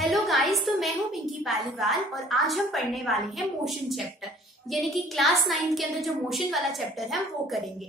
Hello guys, तो मैं हूं पिंकी पालीवाल और आज हम पढ़ने वाले हैं मोशन चैप्टर, यानी कि क्लास 9 के अंदर जो मोशन वाला चैप्टर है हम वो करेंगे।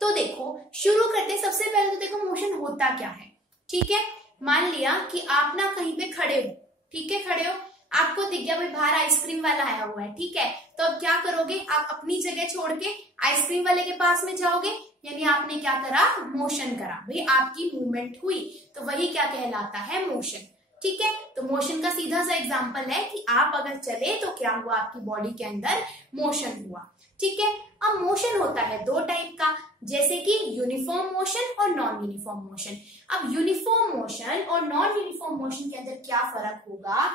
तो देखो शुरू करते हैं। सबसे पहले तो देखो मोशन होता क्या है। ठीक है, मान लिया कि आप ना कहीं पे खड़े हो, ठीक है, खड़े हो, आपको दिख गया भाई बाहर आइसक्रीम वाला आया हुआ है, ठीक है, तो अब क्या करोगे, आप अपनी जगह छोड़ के आइसक्रीम वाले के पास में जाओगे, यानी आपने क्या करा, मोशन करा, भाई आपकी मूवमेंट हुई, तो वही क्या कहलाता है, मोशन। ठीक है, तो मोशन का सीधा सा एग्जांपल है कि आप अगर चले तो क्या हुआ, आपकी बॉडी के अंदर मोशन हुआ। ठीक है, अब मोशन होता है दो टाइप का, जैसे कि यूनिफॉर्म मोशन और नॉन यूनिफॉर्म मोशन। अब यूनिफॉर्म मोशन और नॉन यूनिफॉर्म मोशन के अंदर क्या फर्क होगा।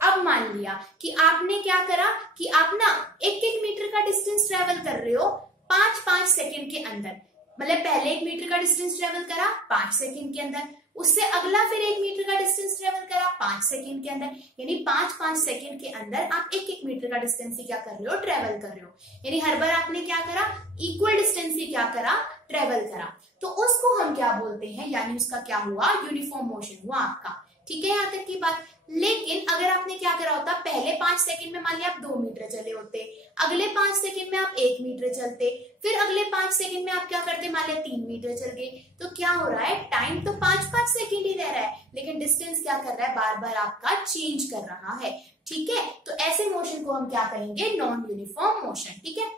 अब मान लिया कि आपने क्या करा कि आप ना 1-1 मीटर का डिस्टेंस ट्रेवल कर रहे हो 5-5 सेकेंड के अंदर, मतलब पहले 1 मीटर का डिस्टेंस ट्रेवल करा 5 सेकेंड के अंदर, उससे अगला फिर 1 मीटर का डिस्टेंस ट्रेवल करा 5 सेकेंड के अंदर, यानी 5-5 सेकेंड के अंदर आप 1-1 मीटर का डिस्टेंस ही क्या कर रहे हो, ट्रेवल कर रहे हो, यानी हर बार आपने क्या करा, इक्वल डिस्टेंस ही क्या करा, ट्रेवल करा। तो उसको हम क्या बोलते हैं, यानी उसका क्या हुआ, यूनिफॉर्म मोशन हुआ आपका। ठीक है, यहाँ तक की बात। लेकिन अगर आपने क्या करा होता, पहले 5 सेकंड में मान लिया आप 2 मीटर चले होते, अगले 5 सेकंड में आप 1 मीटर चलते, फिर अगले 5 सेकंड में आप क्या करते, मान लिया 3 मीटर चल गए, तो क्या हो रहा है, टाइम तो 5-5 सेकंड ही रह रहा है, लेकिन डिस्टेंस क्या कर रहा है, बार बार आपका चेंज कर रहा है। ठीक है, तो ऐसे मोशन को हम क्या कहेंगे, नॉन यूनिफॉर्म मोशन। ठीक है,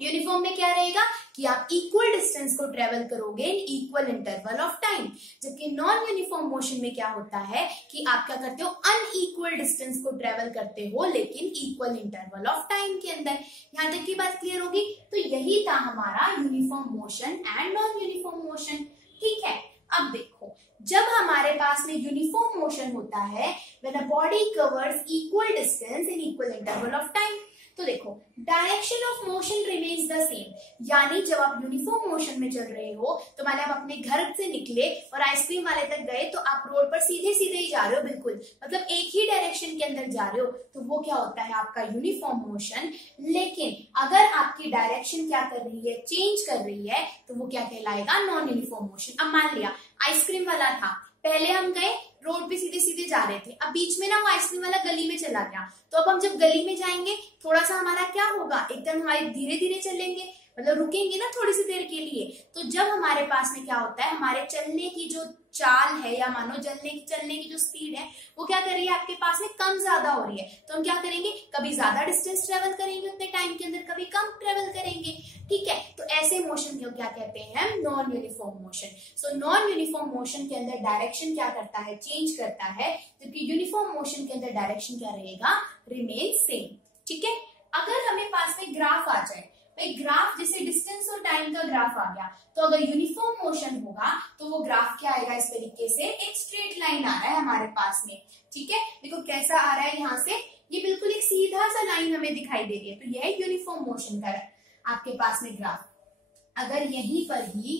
यूनिफॉर्म में क्या रहेगा कि आप इक्वल डिस्टेंस को ट्रेवल करोगे in equal interval of time, जबकि नॉन यूनिफॉर्म मोशन में क्या होता है कि आप क्या करते हो, अनइक्वल डिस्टेंस को ट्रेवल करते हो लेकिन इक्वल इंटरवल ऑफ टाइम के अंदर। यहां तक की बात क्लियर होगी। तो यही था हमारा uniform motion and non uniform motion. ठीक है, अब देखो जब हमारे पास में यूनिफॉर्म मोशन होता है when a body covers equal distance in equal interval of time, तो देखो direction of motion remains the same, यानी जब आप यूनिफॉर्म मोशन में चल रहे हो तो माने आप अपने घर से निकले और आइसक्रीम वाले तक गए, तो आप रोड पर सीधे सीधे ही जा रहे हो, बिल्कुल मतलब एक ही डायरेक्शन के अंदर जा रहे हो, तो वो क्या होता है आपका यूनिफॉर्म मोशन। लेकिन अगर आपकी डायरेक्शन क्या कर रही है, चेंज कर रही है, तो वो क्या कहलाएगा, नॉन यूनिफॉर्म मोशन। अब मान लिया आइसक्रीम वाला था, पहले हम गए रोड पे सीधे सीधे जा रहे थे, अब बीच में ना वो आइसक्रीम वाला गली में चला गया, तो अब हम जब गली में जाएंगे थोड़ा सा हमारा क्या होगा, एकदम हमारे धीरे धीरे चलेंगे, मतलब रुकेंगे ना थोड़ी सी देर के लिए। तो जब हमारे पास में क्या होता है, हमारे चलने की जो चाल है या मानो चलने की जो स्पीड है वो क्या कर रही है, आपके पास में कम ज्यादा हो रही है, तो हम क्या करेंगे, कभी ज्यादा डिस्टेंस ट्रेवल करेंगे उतने टाइम के अंदर, कभी कम ट्रेवल करेंगे। ठीक है, तो ऐसे मोशन को क्या कहते हैं, non uniform motion. So non uniform motion के अंदर डायरेक्शन क्या करता है, चेंज करता है, जबकि यूनिफॉर्म मोशन के अंदर डायरेक्शन क्या रहेगा, रिमेन सेम। ठीक है, अगर हमें पास में ग्राफ आ जाए, भाई ग्राफ जैसे डिस्टेंस और टाइम का ग्राफ आ गया, तो अगर यूनिफॉर्म मोशन होगा तो वो ग्राफ क्या आएगा, इस तरीके से एक स्ट्रेट लाइन आ रहा है हमारे पास में। ठीक है, देखो कैसा आ रहा है, यहाँ से ये बिल्कुल एक सीधा सा लाइन हमें दिखाई दे रही है, तो यह है यूनिफॉर्म मोशन का आपके पास में ग्राफ। अगर यहीं पर ही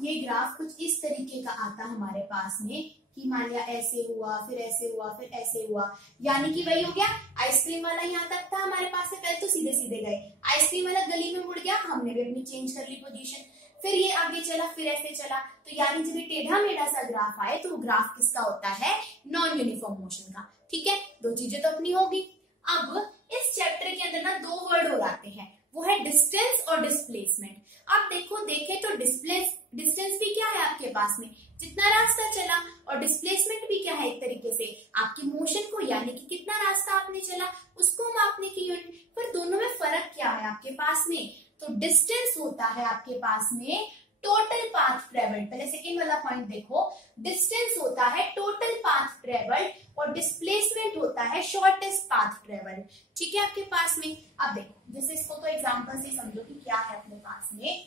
ये ग्राफ कुछ इस तरीके का आता हमारे पास में कि मान लिया ऐसे हुआ, फिर ऐसे हुआ, फिर ऐसे हुआ, यानी कि वही हो गया, आइसक्रीम वाला यहाँ तक था हमारे पास से, पहले तो सीधे सीधे गए, आइसक्रीम वाला गली में मुड़ गया, हमने भी अपनी चेंज कर ली पोजीशन, फिर ये आगे चला, फिर ऐसे चला, तो यानी जब ये टेढ़ा मेढ़ा सा ग्राफ आए तो वो ग्राफ किसका होता है, नॉन यूनिफॉर्म मोशन का। ठीक है, दो चीजें तो अपनी होगी। अब इस चैप्टर के अंदर ना 2 वर्ड हो जाते हैं, वो है डिस्टेंस और डिस्प्लेसमेंट। अब देखो देखे तो डिस्टेंस भी क्या है आपके पास में, जितना रास्ता चला, और डिस्प्लेसमेंट भी क्या है, एक तरीके से आपकी मोशन को, यानी कि कितना रास्ता आपने चला उसको मापने की यूनिट। पर दोनों में फर्क क्या है आपके पास में, तो डिस्टेंस होता है आपके पास में टोटल पाथ ट्रेवल्ड। पहले सेकेंड वाला पॉइंट देखो, डिस्टेंस होता है टोटल पाथ ट्रेवल्ड और डिस्प्लेसमेंट होता है शॉर्टेस्ट पाथ ट्रेवल्ड। ठीक है, आपके पास में अब देखो, जैसे इसको तो एग्जांपल से समझो कि क्या है अपने पास में।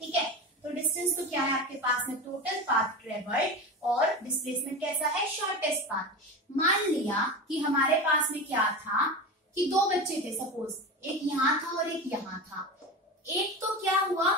ठीक है, तो डिस्टेंस तो क्या है आपके पास में, टोटल पाथ ट्रेवल्ड, और डिस्प्लेसमेंट कैसा है, शॉर्टेस्ट पाथ। मान लिया कि हमारे पास में क्या था कि 2 बच्चे थे, सपोज एक यहाँ था और एक यहाँ था। एक तो क्या हुआ,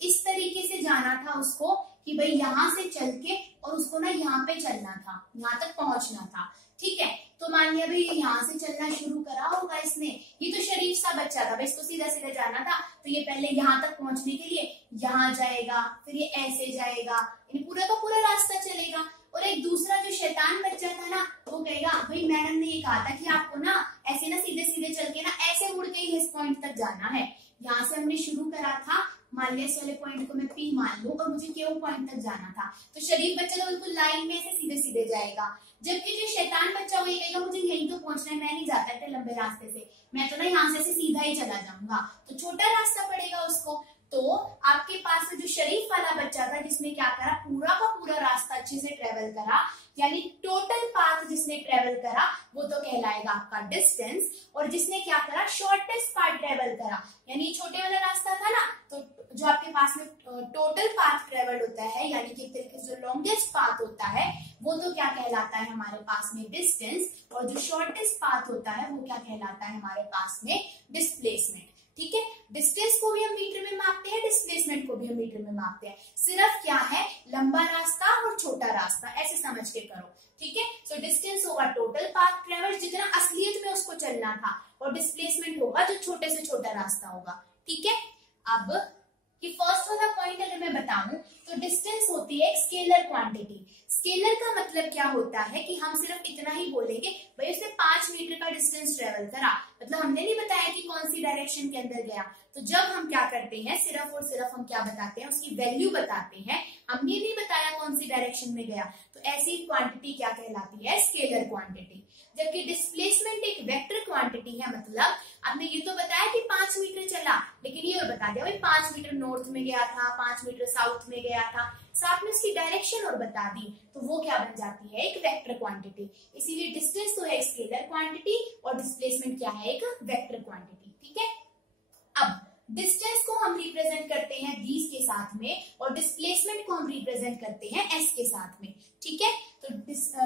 इस तरीके से जाना था उसको कि भाई यहाँ से चल के और उसको ना यहाँ पे चलना था, यहाँ तक पहुंचना था। ठीक है, तो मान लिया भाई यहाँ से चलना शुरू करा होगा इसने, ये तो शरीफ सा बच्चा था भाई, इसको सीधा सीधा जाना था, तो ये पहले यहाँ तक पहुंचने के लिए यहाँ जाएगा, फिर ये ऐसे जाएगा, यानी पूरा का पूरा रास्ता चलेगा। और एक दूसरा जो शैतान बच्चा था ना, वो कहेगा भाई मैडम ने ये कहा था कि आपको ना ऐसे ना सीधे सीधे चल के ना ऐसे मुड़ के ही इस पॉइंट तक जाना है। यहाँ से हमने शुरू करा था, मान लिया इस वाले पॉइंट को मैं P मान लूं और मुझे Q पॉइंट तक जाना था, तो शरीफ बच्चा तो बिल्कुल लाइन में ऐसे सीधे सीधे जाएगा, जबकि जो शैतान बच्चा वो ये कहेगा मुझे यहीं तो पहुंचना है, मैं नहीं जाता इतने लंबे रास्ते से, मैं तो ना यहाँ से सीधा ही चला जाऊंगा, तो छोटा रास्ता पड़ेगा उसको। तो आपके पास में जो शरीफ वाला बच्चा था जिसने क्या करा, पूरा का पूरा रास्ता अच्छे से ट्रेवल करा, यानी टोटल पाथ जिसने ट्रेवल करा वो तो कहलाएगा आपका डिस्टेंस, और जिसने क्या करा, शॉर्टेस्ट पाथ ट्रेवल करा, यानी छोटे वाला रास्ता था ना, तो जो आपके पास में टोटल पाथ ट्रेवल होता है, यानी कि एक तरीके से जो लॉन्गेस्ट पाथ होता है वो तो क्या कहलाता है हमारे पास में डिस्टेंस, और जो शॉर्टेस्ट पाथ होता है वो क्या कहलाता है हमारे पास में डिस्प्लेसमेंट। ठीक है, डिस्टेंस को भी हम मीटर में मापते हैं, डिस्प्लेसमेंट को भी हम मीटर में मापते हैं, सिर्फ क्या है लंबा रास्ता और छोटा रास्ता ऐसे समझ के करो। ठीक है, सो डिस्टेंस होगा टोटल पाथ ट्रेवल जितना असलियत में उसको चलना था, और डिस्प्लेसमेंट होगा जो छोटे से छोटा रास्ता होगा। ठीक है, अब कि फर्स्ट वाला पॉइंट अगर मैं बताऊं तो डिस्टेंस होती है एक स्केलर क्वांटिटी। स्केलर का मतलब क्या होता है कि हम सिर्फ इतना ही बोलेंगे भाई उसने 5 मीटर का डिस्टेंस ट्रेवल करा, मतलब हमने नहीं बताया कि कौन सी डायरेक्शन के अंदर गया। तो जब हम क्या करते हैं, सिर्फ और सिर्फ हम क्या बताते हैं, उसकी वैल्यू बताते हैं, हमने नहीं बताया कौन सी डायरेक्शन में गया, तो ऐसी क्वांटिटी क्या कहलाती है, स्केलर क्वांटिटी। जबकि डिस्प्लेसमेंट एक वेक्टर क्वांटिटी है, मतलब आपने ये तो बताया कि 5 मीटर चला, लेकिन ये और बता दिया भाई 5 मीटर नॉर्थ में गया था, 5 मीटर साउथ में गया था, साथ में उसकी डायरेक्शन और बता दी, तो वो क्या बन जाती है, एक वेक्टर क्वांटिटी। इसीलिए डिस्टेंस तो है स्केलर क्वांटिटी और डिस्प्लेसमेंट क्या है, एक वेक्टर क्वांटिटी। ठीक है, अब डिस्टेंस को हम रिप्रेजेंट करते हैं d's के साथ में, और डिस्प्लेसमेंट को हम रिप्रेजेंट करते हैं s के साथ में। ठीक है, तो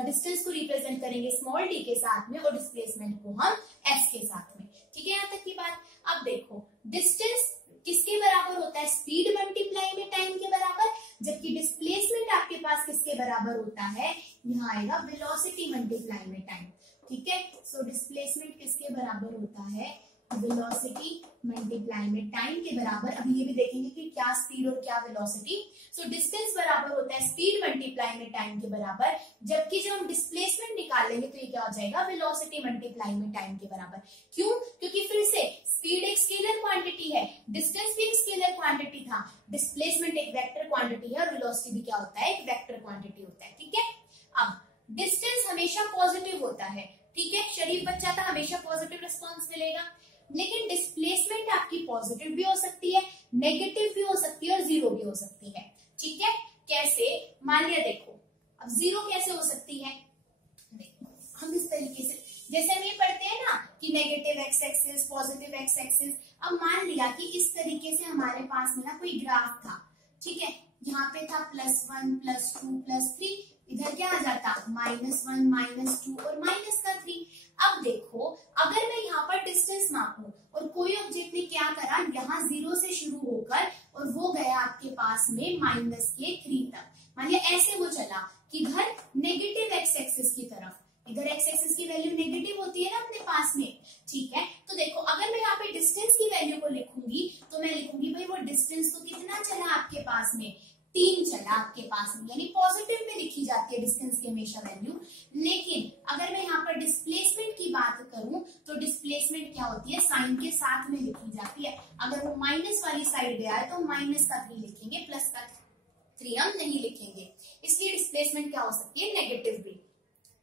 डिस्टेंस को रिप्रेजेंट करेंगे स्मॉल d के साथ में और डिस्प्लेसमेंट को हम s के साथ में। ठीक है, यहाँ तक की बात। अब देखो डिस्टेंस किसके बराबर होता है, स्पीड मल्टीप्लाई में टाइम के बराबर, जबकि डिस्प्लेसमेंट आपके पास किसके बराबर होता है, यहाँ आएगा वेलोसिटी मल्टीप्लाई में टाइम। ठीक है, सो डिस्प्लेसमेंट किसके बराबर होता है, वेलोसिटी मल्टीप्लाई में टाइम के बराबर। अभी ये भी देखेंगे कि क्या स्पीड और क्या वेलोसिटी। सो डिस्टेंस बराबर होता है स्पीड मल्टीप्लाई में टाइम के बराबर, जबकि जब हम डिस्प्लेसमेंट निकालेंगे तो ये क्या हो जाएगा, वेलोसिटी मल्टीप्लाई में टाइम के बराबर। क्यों, क्योंकि फिर से स्पीड एक स्केलर क्वांटिटी है, डिस्टेंस भी एक स्केलर क्वांटिटी था, डिस्प्लेसमेंट एक वेक्टर क्वांटिटी है, और वेलोसिटी भी क्या होता है, एक वेक्टर क्वांटिटी होता है। ठीक है, अब डिस्टेंस हमेशा पॉजिटिव होता है। ठीक है, शरीफ बच्चा था, हमेशा पॉजिटिव रिस्पॉन्स मिलेगा, लेकिन डिस्प्लेसमेंट आपकी पॉजिटिव भी हो सकती है, नेगेटिव भी हो सकती है और जीरो भी हो सकती है। ठीक है, कैसे, मान लिया देखो, अब जीरो कैसे हो सकती है, देखो हम इस तरीके से, जैसे हम ये पढ़ते हैं ना कि negative x axis, positive x axis. अब मान लिया कि इस तरीके से हमारे पास में ना कोई ग्राफ था, ठीक है, यहाँ पे था +1 +2 +3, इधर क्या आ जाता, -1 -2 और -3। अब देखो अगर मैं यहाँ पर डिस्टेंस मापूं और कोई ऑब्जेक्ट ने क्या करा, यहाँ 0 से शुरू होकर और वो गया आपके पास में -3 तक, मान लिया ऐसे वो चला किधर, नेगेटिव एक्स एक्सिस की तरफ, इधर एक्स एक्सिस की वैल्यू नेगेटिव होती है ना अपने पास में। ठीक है, तो देखो अगर मैं यहाँ पे डिस्टेंस की वैल्यू को लिखूंगी तो मैं लिखूंगी भाई वो डिस्टेंस तो कितना चला आपके पास में, 3 चला आपके पास में, यानी पॉजिटिव में लिखी जाती है डिस्टेंस की हमेशा वैल्यू। लेकिन अगर मैं यहाँ पर डिस्प्लेसमेंट की बात करूं तो डिस्प्लेसमेंट क्या होती है, साइन के साथ में लिखी जाती है। अगर वो माइनस वाली साइड गया है तो -3 लिखेंगे, +3 हम नहीं लिखेंगे, इसलिए डिस्प्लेसमेंट क्या हो सकती है, नेगेटिव भी।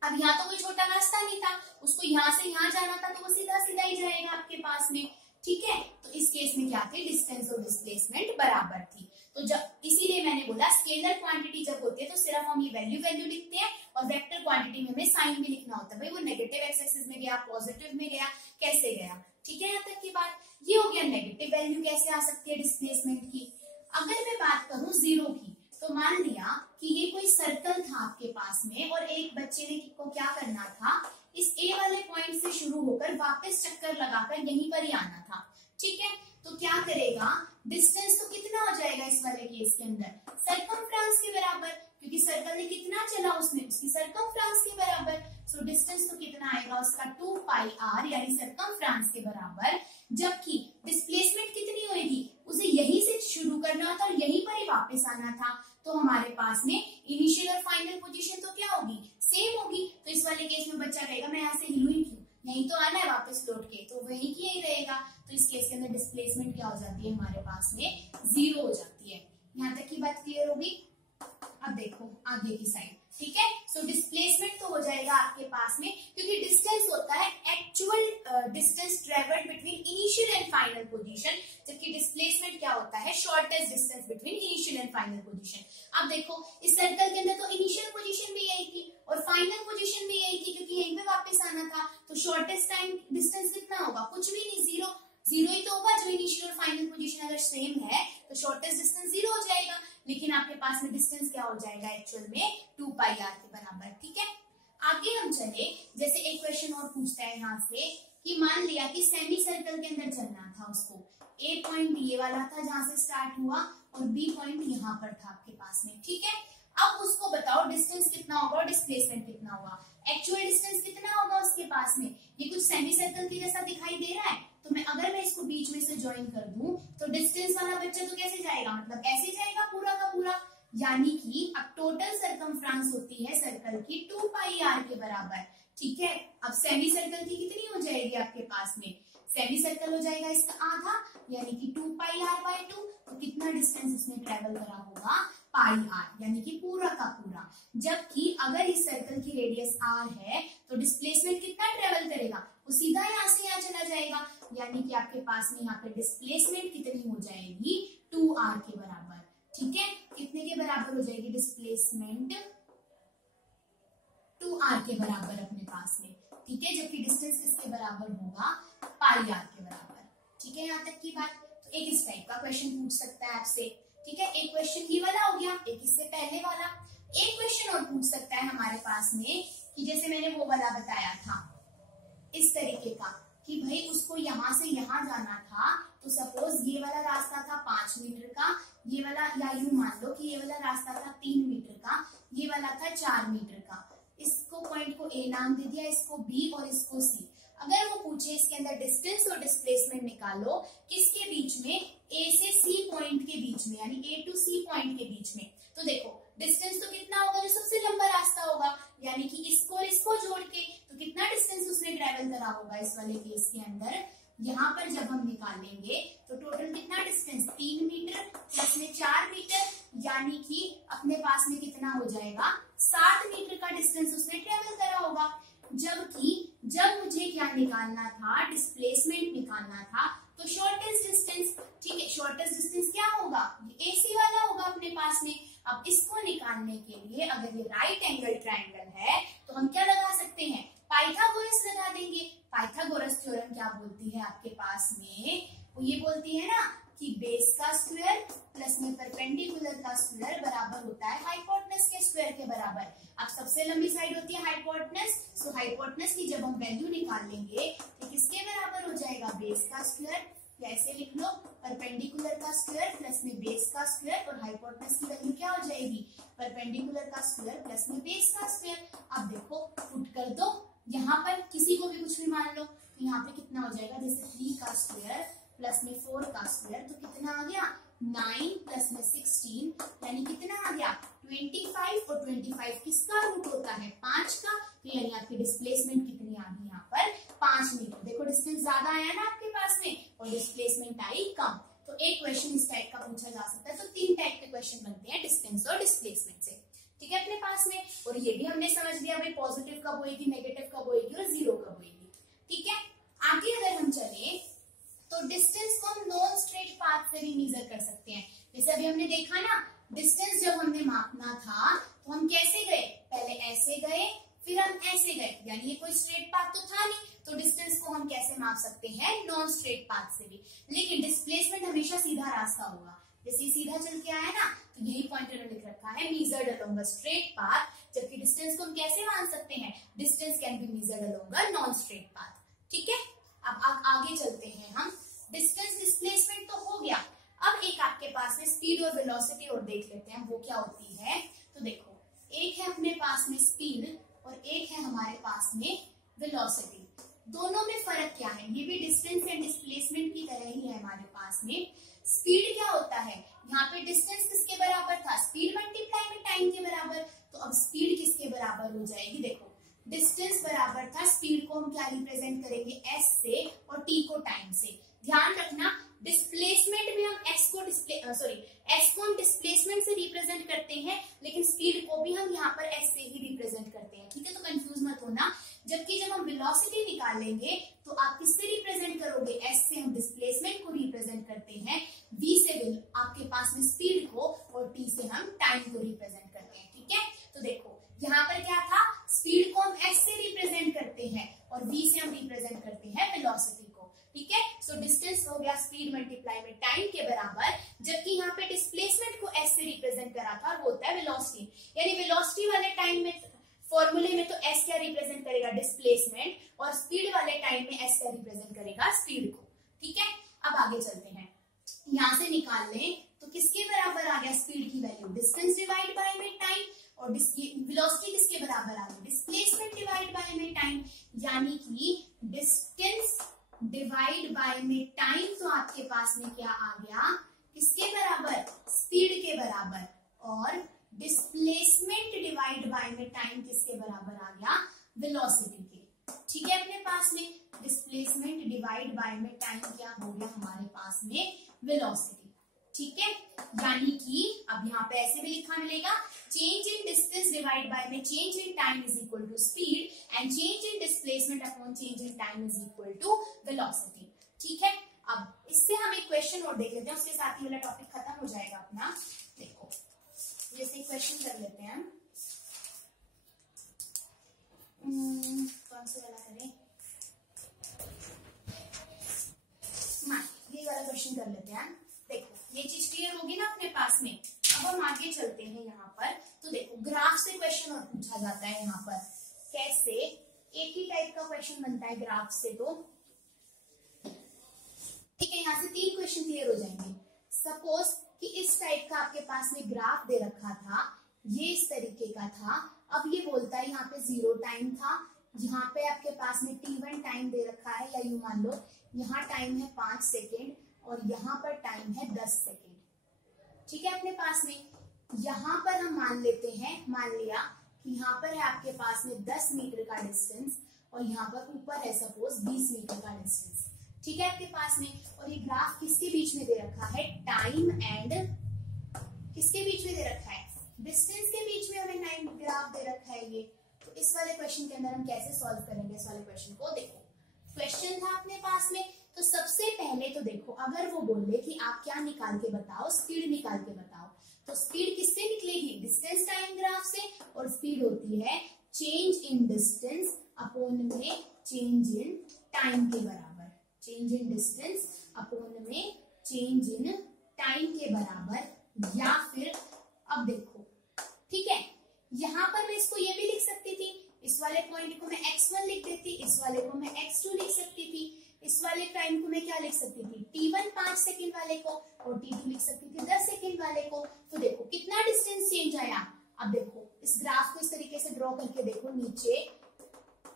अब यहाँ तो कोई छोटा रास्ता नहीं था, उसको यहाँ से यहाँ जाना था, तो वो सीधा सीधा ही जाएगा आपके पास में। ठीक है, तो इस केस में क्या थी, डिस्टेंस और डिस्प्लेसमेंट बराबर थी। तो जब इसीलिए मैंने बोला स्केलर क्वांटिटी जब होती है तो सिर्फ हम ये वैल्यू लिखते हैं, और वेक्टर क्वांटिटी में हमें साइन भी लिखना होता है, भाई वो नेगेटिव एक्स एक्सिस में गया, पॉजिटिव में गया, कैसे गया। ठीक है, यहाँ तक की बात। ये हो गया नेगेटिव वैल्यू कैसे आ सकती है डिस्प्लेसमेंट की। अगर मैं बात करूं 0 की, तो मान लिया कि ये कोई सर्कल था आपके पास में और एक बच्चे ने को क्या करना था, इस ए वाले पॉइंट से शुरू होकर वापस चक्कर लगाकर यहीं पर ही आना था। ठीक है, तो क्या करेगा, डिस्टेंस तो कितना हो जाएगा इस वाले केस के अंदर, सरकमफ्रेंस के बराबर, क्योंकि सर्कल ने कितना चला उसमें, उसकी सरकमफ्रेंस के बराबर। सो डिस्टेंस तो कितना आएगा उसका 2πr, यानी सरकमफ्रेंस के बराबर। जबकि डिस्प्लेसमेंट कितनी होगी, उसे यहीं से शुरू करना था और यहीं पर ही वापस आना था, तो हमारे पास में इनिशियल और फाइनल पोजीशन तो क्या होगी, सेम होगी। तो इस वाले वाले केस में बच्चा कहेगा मैं यहाँ से हिलू ही क्यों, यही तो आना है वापस लौट के, तो वही की यही रहेगा। तो इस केस के अंदर डिस्प्लेसमेंट क्या हो जाती है हमारे पास में, 0 हो जाती है। यहाँ तक की बात क्लियर होगी। अब देखो आगे की साइड, ठीक है। सो डिस्प्लेसमेंट तो हो जाएगा आपके पास में, क्योंकि डिस्टेंस होता है actual distance travelled between initial and final position, जबकि डिस्प्लेसमेंट क्या होता है, shortest distance between initial and final position. अब देखो इस सर्कल के अंदर तो इनिशियल पोजीशन भी यही थी और फाइनल पोजीशन भी यही थी, क्योंकि यहीं पे वापस आना था। तो शॉर्टेस्ट टाइम डिस्टेंस कितना होगा, कुछ भी नहीं, 0 0 ही तो होगा। जो इनिशियल और फाइनल पोजीशन अगर सेम है तो शॉर्टेस्ट डिस्टेंस 0 हो जाएगा, लेकिन आपके पास में डिस्टेंस क्या हो जाएगा एक्चुअल में 2πr के बराबर, ठीक है। आगे हम चले, जैसे एक क्वेश्चन और पूछता है यहाँ से कि मान लिया कि सेमी सर्कल के अंदर चलना था उसको, ए पॉइंट ये वाला था जहां से स्टार्ट हुआ और बी पॉइंट यहाँ पर था आपके पास में, ठीक है। अब उसको बताओ डिस्टेंस कितना होगा और डिस्प्लेसमेंट कितना होगा, एक्चुअल डिस्टेंस कितना होगा उसके पास में। ये कुछ सेमी सर्कल के जैसा दिखाई दे रहा है, तो अगर मैं इसको बीच में से ज्वाइन कर दूं तो डिस्टेंस वाला बच्चा तो कैसे जाएगा, मतलब ऐसे जाएगा पूरा का पूरा, यानी कि अब टोटल सरकमफ्रेंस होती है सर्कल की 2πr के बराबर, ठीक है। अब सेमी सर्कल की कितनी हो जाएगी आपके पास में, सेमी सर्कल हो जाएगा इसका आधा, यानी कि 2πr/2। तो कितना डिस्टेंस उसने ट्रेवल करा होगा, πr, यानी कि पूरा का पूरा। जबकि अगर इस सर्कल की रेडियस r है तो डिस्प्लेसमेंट कितना ट्रेवल करेगा, वो सीधा यहाँ से यहाँ चला जाएगा, यानी कि आपके पास में यहाँ पे डिस्प्लेसमेंट कितनी हो जाएगी, 2r के बराबर, ठीक है। कितने के बराबर हो जाएगी डिस्प्लेसमेंट, 2r के बराबर अपने पास में, ठीक है। जबकि डिस्टेंस किसके बराबर होगा, πr के बराबर, ठीक है। यहाँ तक की बात। तो एक इस टाइप का क्वेश्चन पूछ सकता है आपसे, ठीक है। एक क्वेश्चन ये वाला हो गया, एक इससे पहले वाला। एक क्वेश्चन और पूछ सकता है हमारे पास में कि जैसे मैंने वो वाला बताया था इस तरीके का, कि भाई उसको यहाँ से यहाँ जाना था, तो सपोज ये वाला रास्ता था 5 मीटर का, ये वाला, या यूं मान लो कि ये वाला रास्ता था 3 मीटर का, ये वाला था 4 मीटर का। इसको पॉइंट को ए नाम दे दिया, इसको बी और इसको सी। अगर वो पूछे इसके अंदर डिस्टेंस और डिस्प्लेसमेंट निकालो किसके बीच में, ए से सी पॉइंट के बीच में, यानी ए टू सी पॉइंट के बीच में। तो देखो डिस्टेंस तो कितना होगा, जो सबसे लंबा रास्ता होगा, यानी कि इसको और इसको जोड़ के, तो कितना डिस्टेंस उसने ट्रेवल करा होगा इस वाले केस के अंदर। यहाँ पर जब हम निकालेंगे तो टोटल कितना डिस्टेंस, 3 मीटर प्लस में 4 मीटर, यानी कि अपने पास में कितना हो जाएगा, 7 मीटर का डिस्टेंस उसने ट्रेवल करा होगा। जबकि जब मुझे क्या निकालना था, डिस्प्लेसमेंट निकालना था, तो शॉर्टेस्ट डिस्टेंस, ठीक है, शॉर्टेस्ट डिस्टेंस क्या होगा, ये AC वाला होगा अपने पास में। अब इसको निकालने के लिए अगर ये राइट एंगल ट्रायंगल है तो हम क्या लगा सकते हैं, पाइथागोरस लगा देंगे। पाइथागोरस थ्योरम क्या बोलती है आपके पास में, वो ये बोलती है ना कि बेस का स्क्वायर प्लस में परपेंडिकुलर का स्क्वायर बराबर होता है हाइपोटेनस के स्क्वायर के बराबर। अब सबसे लंबी साइड होती है हाइपोटेनस, सो हाइपोटेनस की जब हम वैल्यू निकालेंगे तो किसके बराबर हो जाएगा, बेस का स्क्वायर, ऐसे लिख लो, परपेंडिकुलर का स्क्वायर प्लस में बेस का स्क्वायर, और हाइपोटेनस की वैल्यू क्या हो जाएगी, परपेंडिकुलर का स्क्वायर प्लस में बेस का स्क्वायर। अब देखो पुट कर दो, यहाँ पर किसी को भी कुछ भी मान लो, तो यहाँ पे कितना हो जाएगा, जैसे 3 का स्क्वायर प्लस में 4 का स्क्वायर, तो कितना आ गया, 9 प्लस में 16, यानी कितना आ गया 25, और 25 किसका रूट होता है, 5 का। तो यानी आपकी डिस्प्लेसमेंट कितनी आ गई यहाँ पर, 5 मीटर। देखो डिस्टेंस ज्यादा आया ना आपके पास में और डिस्प्लेसमेंट आई कम। तो एक क्वेश्चन इस टाइप का पूछा जा सकता है। तो 3 टाइप के क्वेश्चन बनते हैं डिस्टेंस और डिस्प्लेसमेंट से, ठीक है अपने पास में। और ये भी हमने समझ लिया भाई पॉजिटिव कब होगी, नेगेटिव कब होगी और 0 कब होगी, ठीक है। आगे अगर हम चले तो डिस्टेंस को हम नॉन स्ट्रेट पाथ से भी मेजर कर सकते हैं। जैसे अभी हमने देखा ना, डिस्टेंस जब हमने मापना था तो हम कैसे गए, पहले ऐसे गए फिर हम ऐसे गए, यानी ये कोई स्ट्रेट पाथ तो था नहीं, तो डिस्टेंस को हम कैसे माप सकते हैं, नॉन स्ट्रेट पाथ से भी। लेकिन डिस्प्लेसमेंट हमेशा सीधा रास्ता होगा, जैसे सीधा चल के आया ना, तो यही पॉइंटर में लिख रखा है measured along a straight path. जबकि डिस्टेंस को हम कैसे मान सकते हैं, distance can be measured along a non straight path, ठीक है। अब आगे चलते हैं हम, डिस्टेंस डिस्प्लेसमेंट तो हो गया। अब एक आपके पास में स्पीड और वेलोसिटी और देख लेते हैं वो क्या होती है। तो देखो एक है अपने पास में स्पीड और एक है हमारे पास में वेलोसिटी। दोनों में फर्क क्या है, ये भी डिस्टेंस एंड डिस्प्लेसमेंट की तरह ही है हमारे पास में। स्पीड क्या होता है, यहाँ पे डिस्टेंस किसके बराबर था, स्पीड मल्टीप्लाई में टाइम के बराबर। तो अब स्पीड किसके बराबर हो जाएगी, देखो डिस्टेंस बराबर था, स्पीड को हम क्या रिप्रेजेंट करेंगे, s से, और t को टाइम से। ध्यान रखना डिस्प्लेसमेंट में हम s को हम डिस्प्लेसमेंट से रिप्रेजेंट करते हैं, लेकिन स्पीड को भी हम यहाँ पर s से ही रिप्रेजेंट करते हैं, ठीक है। तो कंफ्यूज मत होना। जबकि जब हम वेलोसिटी निकालेंगे तो आप किससे रिप्रेजेंट करोगे, s से हम डिस्प्लेसमेंट को रिप्रेजेंट करते हैं, v से आपके पास में स्पीड को, और t से हम टाइम को रिप्रेजेंट करते हैं, ठीक है। तो देखो यहाँ पर क्या था, स्पीड को हम s से रिप्रेजेंट करते हैं और v से हम रिप्रेजेंट करते हैं वेलोसिटी को, ठीक है। सो डिस्टेंस हो गया स्पीड मल्टीप्लाई में टाइम के बराबर, जबकि यहाँ पे डिस्प्लेसमेंट को s से रिप्रेजेंट करा था और वो होता है वेलोसिटी। यानी वेलोसिटी वाले टाइम में फॉर्मूले में तो s क्या रिप्रेजेंट करेगा, डिस्प्लेसमेंट, और स्पीड वाले टाइम में s क्या रिप्रेजेंट करेगा, स्पीड को, ठीक है। अब आगे चलते हैं, यहां से निकाल लें तो किसके बराबर आ गया स्पीड की वैल्यू, डिस्टेंस डिवाइड बाय में टाइम, और वेलोसिटी किसके बराबर आ गई, डिस्प्लेसमेंट डिवाइड बाय में टाइम। यानी कि डिस्टेंस डिवाइड बाय में टाइम तो आपके पास में क्या आ गया, किसके बराबर, स्पीड के बराबर, और डिस्प्लेसमेंट डिवाइड बाय में टाइम किसके बराबर आ गया, वेलोसिटी के, ठीक है। अपने पास में डिस्प्लेसमेंट डिवाइड बाय में टाइम क्या हो गया हमारे पास में, वेलोसिटी, ठीक है। यानी कि अब यहाँ पे ऐसे भी लिखा मिलेगा, change in distance divide by में change in time is equal to speed and change in displacement upon change in time is equal to velocity, ठीक है। अब इससे हम एक क्वेश्चन और देख लेते हैं, उसके साथ ही वाला टॉपिक खत्म हो जाएगा अपना। देखो जैसे क्वेश्चन कर लेते हैं, कौन से वाला करें, ये वाला क्वेश्चन कर लेते हैं। देखो ये चीज क्लियर होगी ना अपने पास में। अब हम आगे चलते हैं यहाँ पर, तो देखो ग्राफ से क्वेश्चन और पूछा जाता है यहाँ पर, कैसे, एक ही टाइप का क्वेश्चन बनता है ग्राफ से, तो ठीक है। यहाँ से 3 क्वेश्चन क्लियर हो जाएंगे। सपोज कि इस टाइप का आपके पास में ग्राफ दे रखा था, ये इस तरीके का था। अब ये बोलता है यहाँ पे 0 टाइम था, यहाँ पे आपके पास में t1 टाइम दे रखा है, या यूं मान लो यहाँ टाइम है 5 सेकेंड और यहाँ पर टाइम है 10 सेकेंड, ठीक है। अपने पास में यहाँ पर हम मान लेते हैं, मान लिया कि यहाँ पर है आपके पास में 10 मीटर का डिस्टेंस और यहाँ पर ऊपर है सपोज 20 मीटर का डिस्टेंस, ठीक है आपके पास में। और ये ग्राफ किसके बीच में दे रखा है, टाइम एंड किसके बीच में दे रखा है, डिस्टेंस के बीच में हमें टाइम ग्राफ दे रखा है ये। तो इस वाले क्वेश्चन के अंदर हम कैसे सॉल्व करेंगे इस वाले क्वेश्चन को। देखो क्वेश्चन था अपने पास में, तो सबसे पहले तो देखो अगर वो बोले कि आप क्या निकाल के बताओ, स्पीड निकाल के बताओ, तो स्पीड किससे निकलेगी, डिस्टेंस टाइम ग्राफ से, और स्पीड होती है चेंज इन डिस्टेंस अपॉन में चेंज इन टाइम के बराबर, चेंज इन डिस्टेंस अपॉन में चेंज इन टाइम के बराबर। या फिर अब देखो ठीक है, यहाँ पर मैं इसको ये भी लिख सकती थी, इस वाले पॉइंट को मैं x1 लिख देती, इस वाले को मैं x2 लिख सकती थी, इस वाले टाइम को मैं क्या लिख सकती थी, t1 5 सेकेंड वाले को, और t2 लिख सकती थी 10 सेकेंड वाले को। तो देखो कितना डिस्टेंस चेंज आया। अब देखो इस ग्राफ को इस तरीके से ड्रॉ करके देखो, नीचे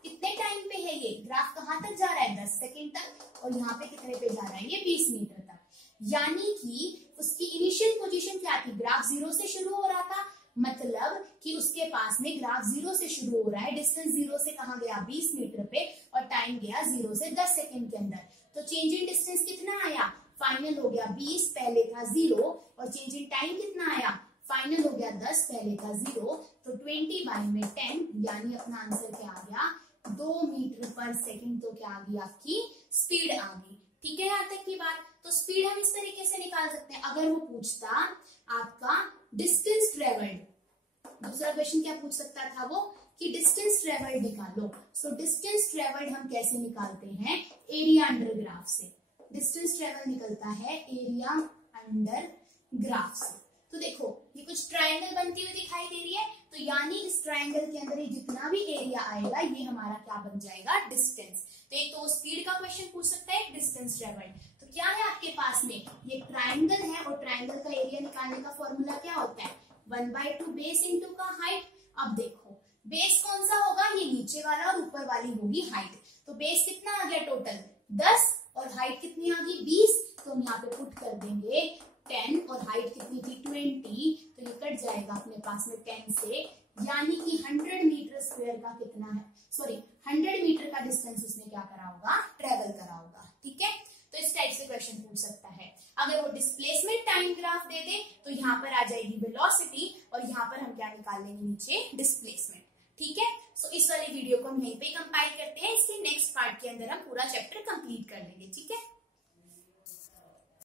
कितने टाइम पे है ये ग्राफ, कहाँ तक जा रहा है 10 सेकेंड तक, और यहाँ पे कितने पे जा रहा है ये 20 मीटर तक। यानी कि उसकी इनिशियल पोजीशन क्या थी, ग्राफ 0 से शुरू हो रहा था, मतलब कि उसके पास में ग्राफ 0 से शुरू हो रहा है, डिस्टेंस 0 से कहाँ गया 20 मीटर पे, और टाइम गया 0 से 10 सेकेंड के अंदर। तो चेंज इन डिस्टेंस कितना आया, फाइनल हो गया 20, पहले था 0, और चेंज इन टाइम कितना आया, फाइनल हो गया 10, पहले था 0, तो 20 बाई में 10, यानी अपना आंसर क्या आ गया 2 मीटर पर सेकेंड। तो क्या आ गई आपकी स्पीड आ गई, ठीक है यहाँ तक की बात। तो स्पीड हम इस तरीके से निकाल सकते हैं। अगर वो पूछता आपका डिस्टेंस ट्रेवल्ड, दूसरा क्वेश्चन क्या पूछ सकता था वो कि डिस्टेंस ट्रेवल्ड निकालो। सो डिस्टेंस ट्रेवल्ड हम कैसे निकालते हैं, एरिया अंडर ग्राफ से। डिस्टेंस ट्रेवल निकलता है एरिया अंडर ग्राफ से। तो देखो ये कुछ ट्रायंगल बनती हुई दिखाई दे रही है, तो यानी इस ट्रायंगल के अंदर ये जितना भी एरिया आएगा ये हमारा क्या बन जाएगा, डिस्टेंस। तो एक तो स्पीड का क्वेश्चन पूछ सकता है, डिस्टेंस ट्रेवल्ड। तो क्या है आपके पास में, ये ट्रायंगल है और ट्रायंगल का एरिया निकालने का फॉर्मूला क्या होता है, 1/2 बेस इंटू का हाइट। अब देखो बेस कौन सा होगा, ये नीचे वाला, और ऊपर वाली होगी हाइट। तो बेस कितना आ गया टोटल 10, और हाइट कितनी आ गई 20। तो हम यहाँ पे पुट कर देंगे 10, और हाइट कितनी थी 20, तो ये कट जाएगा अपने पास में 10 से, यानी कि 100 मीटर स्क्वायर का कितना है, क्या करा होगा, ट्रेवल करा होगा। ठीक है, तो इस टाइप से क्वेश्चन पूछ सकता है। अगर वो डिस्प्लेसमेंट टाइम ग्राफ दे दे तो यहाँ पर आ जाएगी वेलोसिटी और यहाँ पर हम क्या निकाल लेंगे, नीचे डिस्प्लेसमेंट। ठीक है, सो इस वाली वीडियो को हम यहीं पे कंपाइल करते हैं। इसके नेक्स्ट पार्ट के अंदर हम पूरा चैप्टर कंप्लीट कर लेंगे। ठीक है।